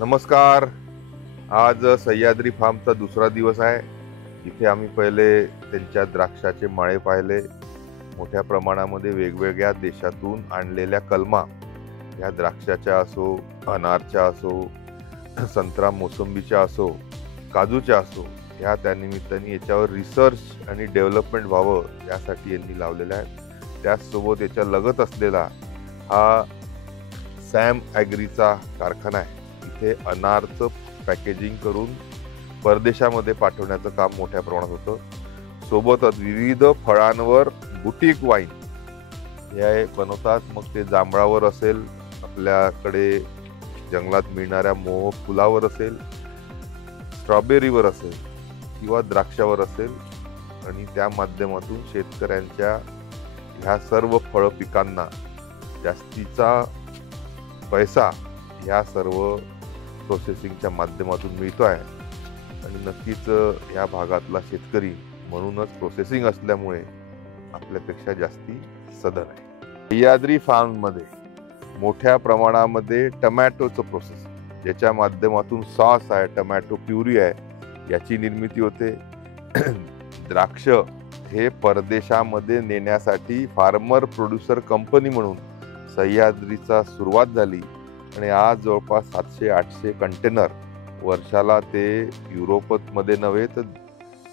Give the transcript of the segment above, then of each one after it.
नमस्कार. आज सह्याद्री फार्मचा दुसरा दिवस आहे. इथे आम्ही पहिले त्यांच्या द्राक्षाचे मळे पाहिले. मोठ्या प्रमाणामध्ये वेगवेगळ्या देशातून आणलेल्या कलमा, या द्राक्षाच्या असो, अनारच्या असो, संत्रा मोसंबीच्या असो, काजूच्या असो, ह्या त्यानिमित्ताने याच्यावर रिसर्च आणि डेव्हलपमेंट व्हावं यासाठी यांनी लावलेल्या आहेत. त्याचसोबत याच्या लगत असलेला हा सॅम ॲग्रीचा कारखाना आहे. इथे अनारचं पॅकेजिंग करून परदेशामध्ये पाठवण्याचं काम मोठ्या प्रमाणात होतं. सोबतच विविध फळांवर बुटीक वाईन हे बनवतात. मग ते जांभळावर असेल, आपल्याकडे जंगलात मिळणाऱ्या मोह फुलावर असेल, स्ट्रॉबेरीवर असेल किंवा द्राक्षावर असेल, आणि त्या माध्यमातून शेतकऱ्यांच्या ह्या सर्व फळ पिकांना जास्तीचा पैसा ह्या सर्व प्रोसेसिंगच्या माध्यमातून मिळतो आहे. आणि नक्कीच या भागातला शेतकरी म्हणूनच प्रोसेसिंग असल्यामुळे आपल्यापेक्षा जास्ती सधन आहे. सह्याद्री फार्ममध्ये मोठ्या प्रमाणामध्ये टमॅटोचं प्रोसेस, ज्याच्या माध्यमातून सॉस आहे, टमॅटो प्युरी आहे, याची निर्मिती होते. द्राक्ष हे परदेशामध्ये नेण्यासाठी फार्मर प्रोड्युसर कंपनी म्हणून सह्याद्रीचा सुरुवात झाली. आणि आज जवळपास 700-800 कंटेनर वर्षाला ते युरोपमध्ये नव्हे तर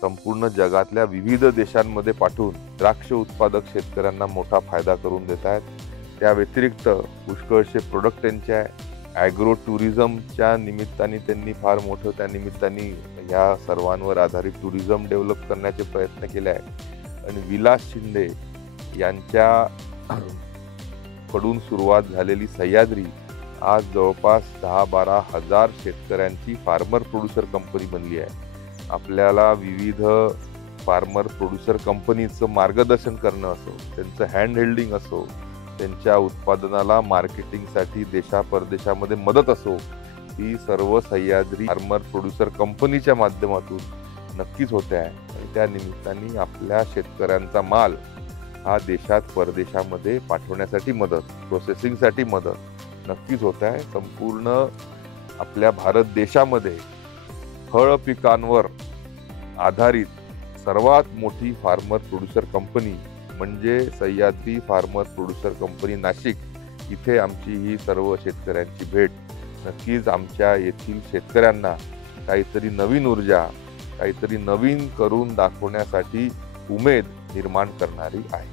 संपूर्ण जगातल्या विविध देशांमध्ये पाठवून द्राक्ष उत्पादक शेतकऱ्यांना मोठा फायदा करून देत आहेत. त्या व्यतिरिक्त पुष्कळसे प्रोडक्ट त्यांचे आहे. ॲग्रो टुरिझमच्या निमित्ताने त्यांनी फार मोठं त्या निमित्ताने ह्या सर्वांवर आधारित टुरिझम डेव्हलप करण्याचे प्रयत्न केले आहे. आणि विलास शिंदे यांच्या कडून सुरुवात झालेली सह्याद्री आज जवळपास 10-12 हजार शेतकऱ्यांची फार्मर प्रोड्युसर कंपनी बनली आहे. आपल्याला विविध फार्मर प्रोड्युसर कंपनीचं मार्गदर्शन करणं असो, त्यांचं हँड हेल्डिंग असो, त्यांच्या उत्पादनाला मार्केटिंगसाठी देशा-परदेशामध्ये मदत असो, ही सर्व सह्याद्री फार्मर प्रोड्युसर कंपनीच्या माध्यमातून नक्कीच होते आहे. आणि त्या निमित्ताने आपल्या शेतकऱ्यांचा माल हा देशात परदेशामध्ये पाठवण्यासाठी मदत, प्रोसेसिंगसाठी मदत नक्कीच होत आहे. संपूर्ण आपल्या भारत देशामध्ये फळ पिकांवर आधारित सर्वात मोठी फार्मर प्रोड्युसर कंपनी म्हणजे Sahyadri farmer producer company Nashik. इथे आमची ही सर्व शेतकऱ्यांची भेट नक्कीच आमच्या येथील शेतकऱ्यांना काहीतरी नवीन ऊर्जा, काहीतरी नवीन करून दाखवण्यासाठी उमेद निर्माण करणारी आहे.